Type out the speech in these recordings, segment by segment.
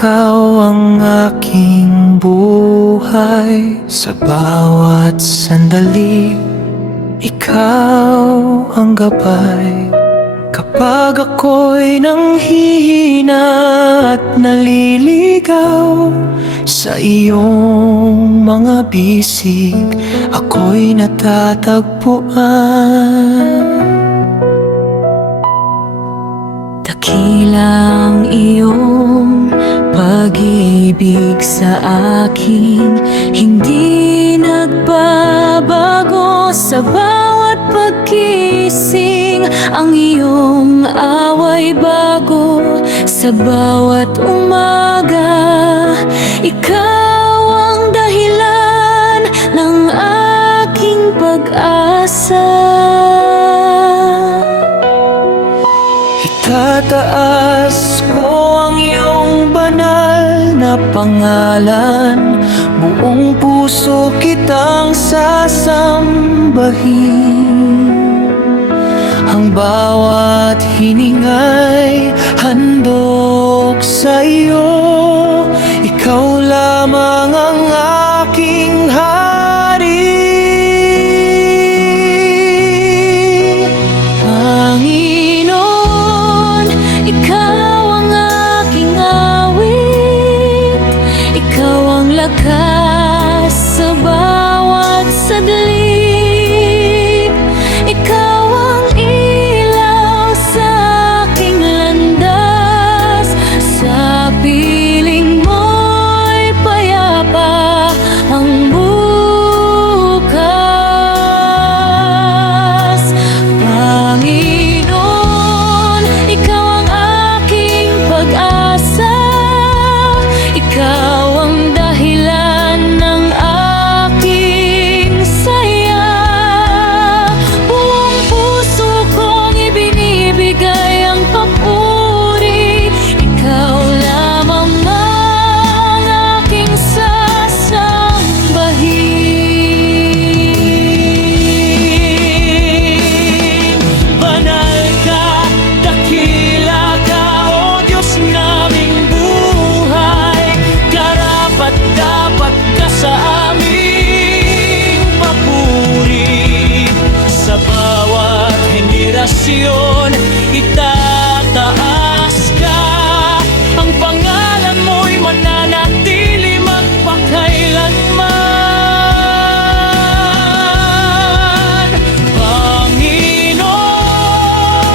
Ikaw ang aking buhay sa bawat sandali. Ikaw ang gabay kapag ako'y nanghihina at naliligaw. Sa iyong mga bisig ako'y natatagpuan. Dakilang iyong pag-ibig sa akin, hindi nagbabago sa bawat pagkising. Ang iyong away bago sa bawat umaga. Ikaw ang dahilan ng aking pag-asa. Itataas ko ang iyong banal na pangalan. Buong puso kitang sasambahin. Ang bawat hininga'y handog sa iyo. Ikaw lamang ang aking hari. Panginoon, ikaw ang aking awit. Ikaw ang lakas sa bawat saglit. Ikaw ang ilaw sa aking landas. Sa piling mo'y payapa ang bukas. Panginoon, ikaw ang aking pag-asa. Ikaw ang dahilan ng aking saya. Buong puso kong ibinibigay ang papuri. Ikaw lamang ang aking sasambahin. Banal ka, dakila ka, O Diyos naming buhay. Karapat-dapat ka sa aming papuri. Sa bawat henerasyon, itataas ka. Ang pangalan mo'y mananatili magpakailanman. Panginoon,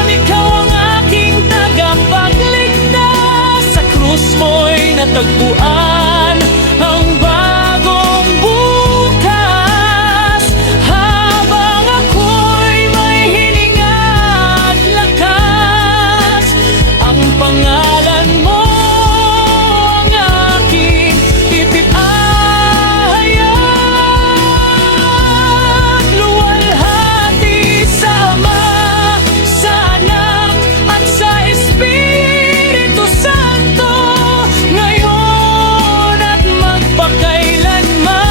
ikaw ang aking tagapagligtas. Sa krus mo'y natagpuan ang bagong bukas. Habang ako'y may hininga at lakas, ang pangalan mo ang aking ipinahayag. Luwalhati sa Ama, sa Anak at sa Espiritu Santo, ngayon at magpakailanman.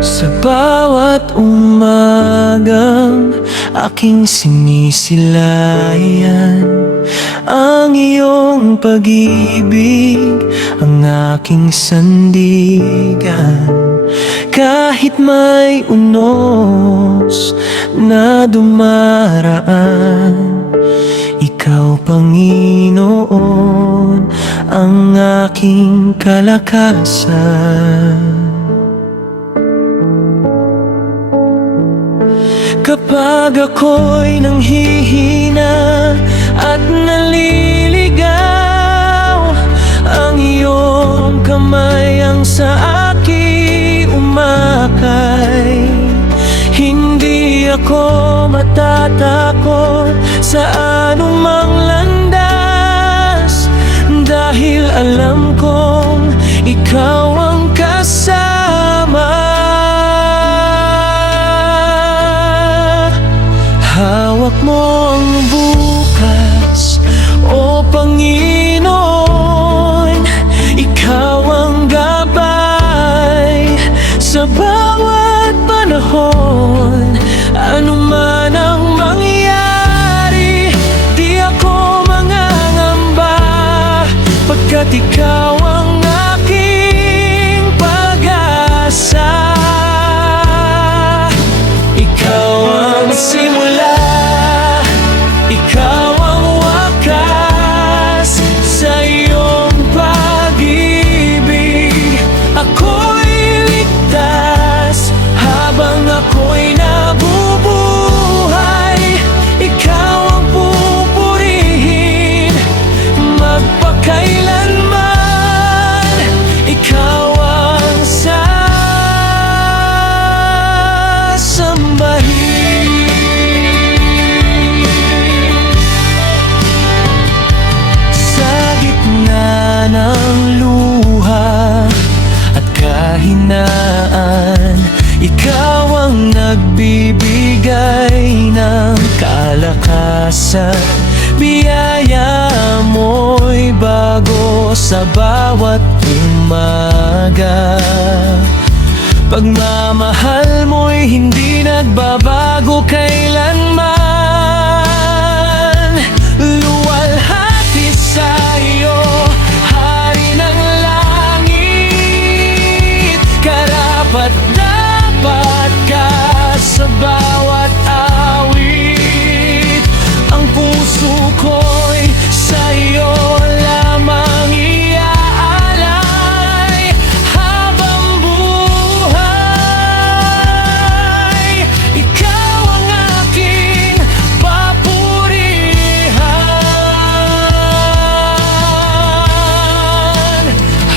Sa bawat umagang aking sinisilayan, ang iyong pag-ibig ang aking sandigan. Kahit may unos na dumaraan, ikaw, Panginoon, ang aking kalakasan. Kapag ako'y nanghihina at naliligaw, ang iyong kamay ang sa akin umakay. Hindi ako matatakot sa anumang landas, dahil alam kong ikaw ang kasama. Hawak mo ang bukas, o Panginoon. Ikaw ang gabay sa bawat panahon. Ano man ang mangyari, di ako mangangamba, pagkat ikaw ang aking pag-asa. Ikaw ang simula, ikaw ang wakas sa iyong pag-ibig. Ako'y ligtas habang ako'y nabubuhay. Ikaw ang pupurihin magpakailanman. Ikaw ang sa gitna ng luha at kahinaan, ikaw ang nagbibigay ng kalakasan. Biyaya mo'y bago sa bawat umaga. Pagmamahal mo'y hindi nagbabago kailanman. Luwalhati sa iyo, Hari ng langit. Karapat-dapat ka sa bawat awit. Ang puso ko'y sa iyo lamang iaalay habang buhay. Ikaw ang aking papurihan.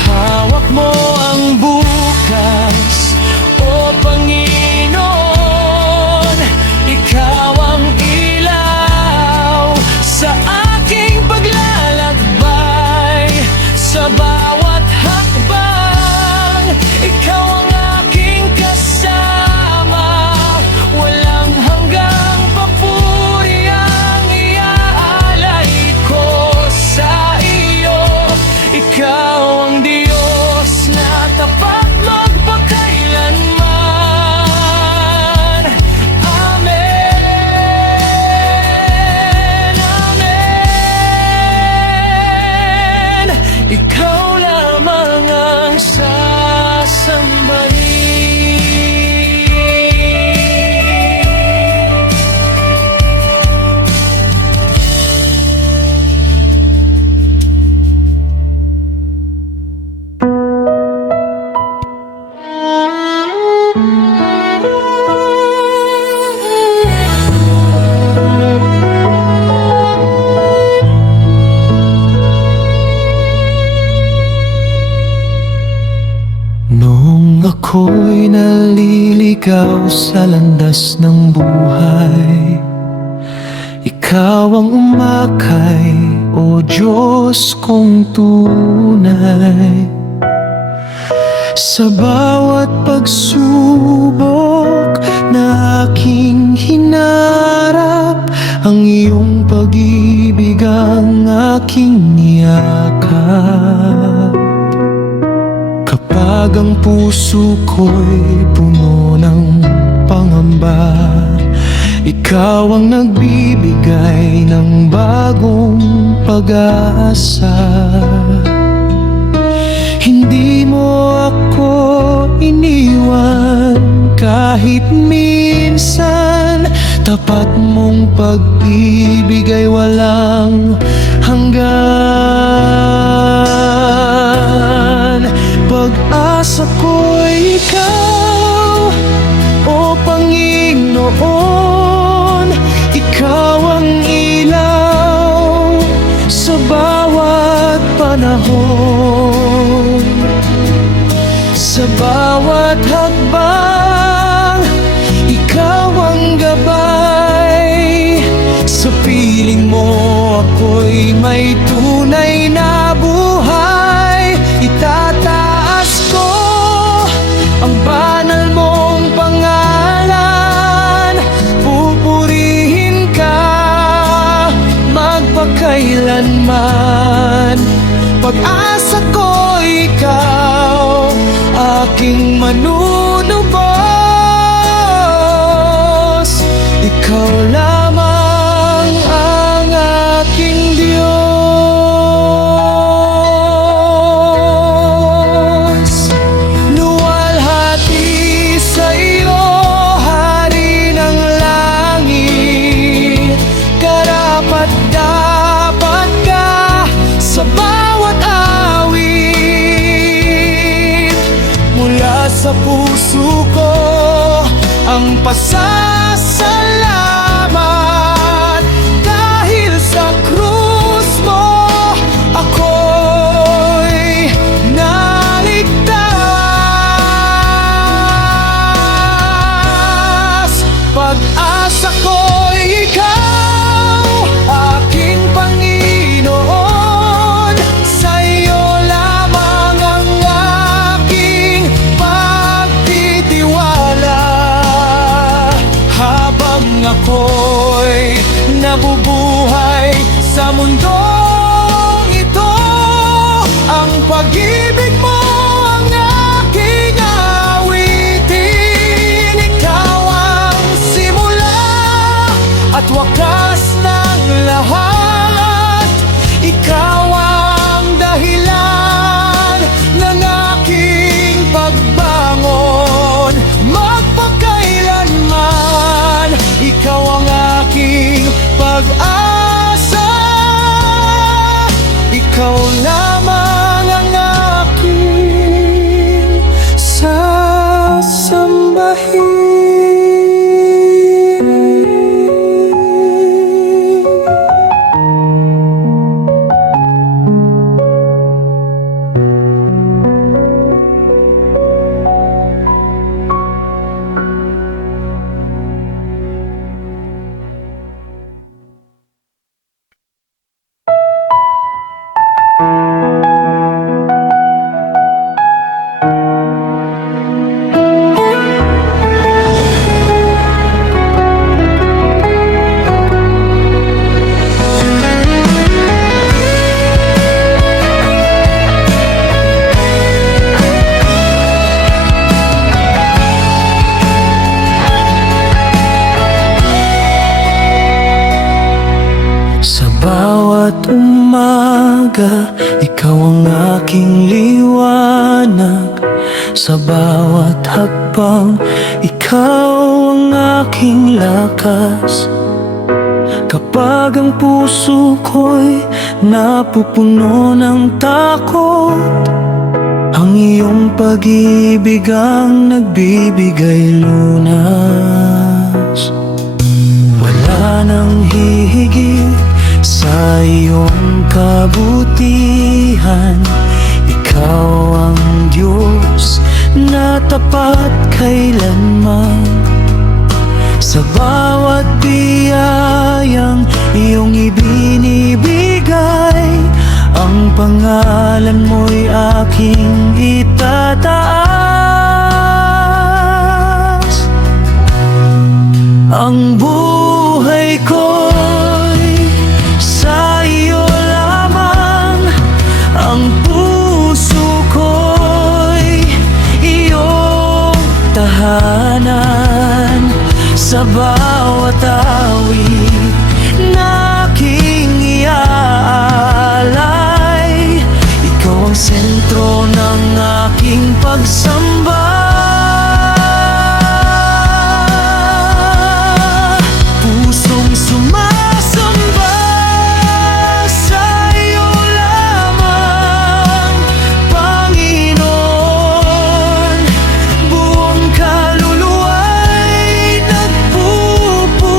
Hawak mo ang bukas, o Panginoon. Ikaw ang ilaw sa aking paglalakbay. Sa bawat hakbang, ikaw ang aking kasama. Walang hanggang papuri ang iaalay ko sa iyo. Ikaw ang Diyos na tapat magpakailanman. Amen, amen. Ikaw lamang ang sasambahin. Noong ako'y naliligaw sa landas ng buhay, ikaw ang umakay, o Diyos kong tunay. Sa bawat pagsubok na aking hinarap, ang iyong pag-ibig ang aking niyakap. Kapag ang puso ko'y puno ng pangamba, ikaw ang nagbibigay ng bagong pag-asa. Hindi mo ako iniwan kahit minsan. Tapat mong pag-ibig ay walang hanggan. sa bawat panahon, sa bawat hakbang, ikaw ang gabay. Sa piling mo ako'y may tunay na buhay. Itataas ko ang banal mong pangalan. Pupurihin ka magpakailanman. Pag-asa ko ikaw, aking manunubos. Ikaw lamang ang aking Diyos. Luwalhati sa iyo, Hari ng langit. Karapat-dapat ka sa bawat awit. Mula sa puso ko ang pasasalamat. Dahil sa krus mo ako'y naligtas. Pag-asa ko'y ikaw, aking Panginoon. Sa iyo lamang ang aking pagtitiwala. Habang ako'y nabubuhay sa mundong ito, ang pag-ibig mo ang aking awitin. Ikaw ang simula at wakas ng lahat. Ikaw ang dahilan ng aking pagbangon. Magpakailanman, ikaw ang aking pag-asa. Ikaw lamang ang aking sasambahin. Sa bawat umaga, ikaw ang aking liwanag. Sa bawat hakbang, ikaw ang aking lakas. Kapag ang puso ko'y napupuno ng takot, ang iyong pag-ibig ang nagbibigay lunas. Wala nang hihigit sa iyong kabutihan. Ikaw ang Diyos na tapat kailanman. Sa bawat biyayang iyong ibinibigay, ang pangalan mo'y aking itataas. Ang buhay ko'y sa iyo lamang. Ang puso ko'y iyong tahanan. Sa bawat awit na aking iaalay, ikaw ang sentro ng aking pagsamba. Pusong sumasamba sa iyo lamang, Panginoon. Buong kaluluwa'y nagpupuri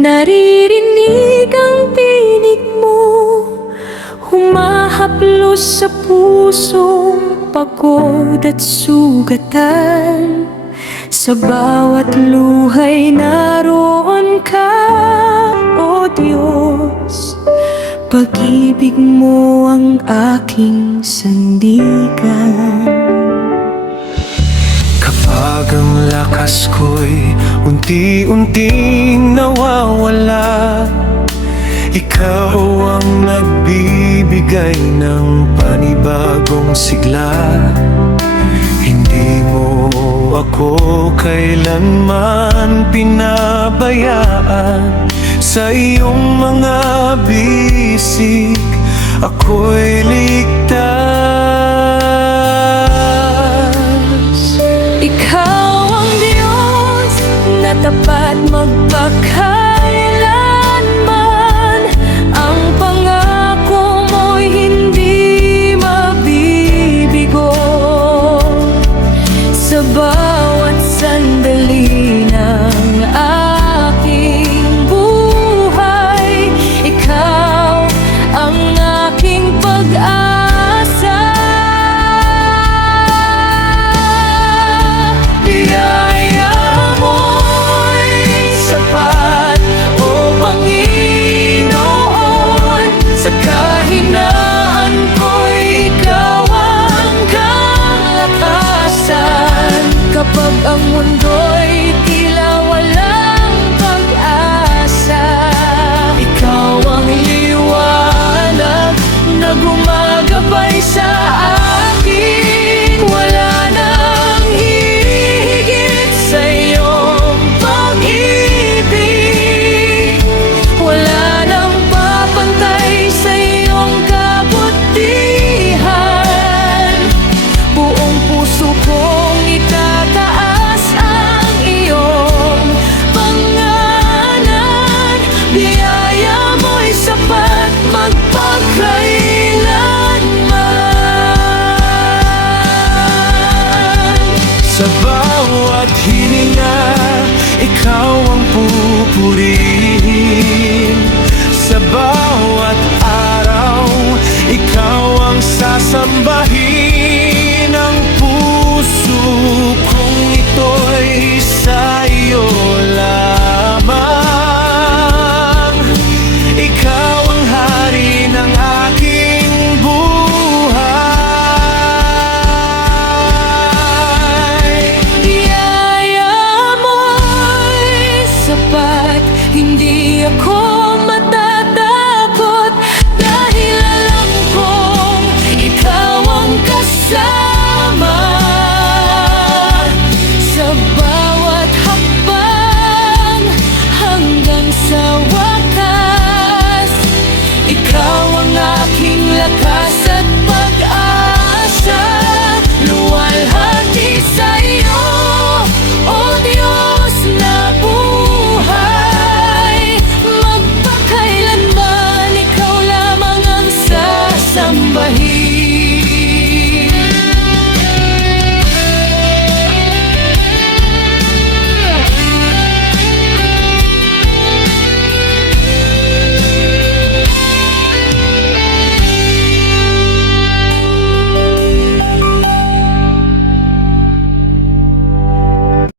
Naririnig ang tinig mo, humahaplos sa pusong pagod at sugatan. Sa bawat luhay naroon ka, O Diyos. Pag-ibig mo ang aking sandigan. Kapag ang lakas ko'y unti-unting nawawala, ikaw ang nagbibigay ng panibagong sigla. Hindi mo ako kailanman pinabayaan. Sa iyong mga bisig, ako'y ligtas. Ikaw ang Diyos na tapat magpakailanman. Ang pangako mo'y hindi mabibigo. Sa bawat sandali ng aking buhay, ikaw ang aking pag-asa. Biyaya mo'y sapat, O Panginoon. Sa kahinaan ko'y ikaw ang kalakasan. Kapag ang mundo'y tila walang pag-asa, ikaw ang liwanag na gumagabay sa akin. Wala nang hihigit sa iyong pag-ibig. Wala nang papantay sa iyong kabutihan. Buong puso kong itataas ang iyong pangalan. Biyaya mo'y sapat magpakailanman. Sa bawat hininga, ikaw ang pupuri.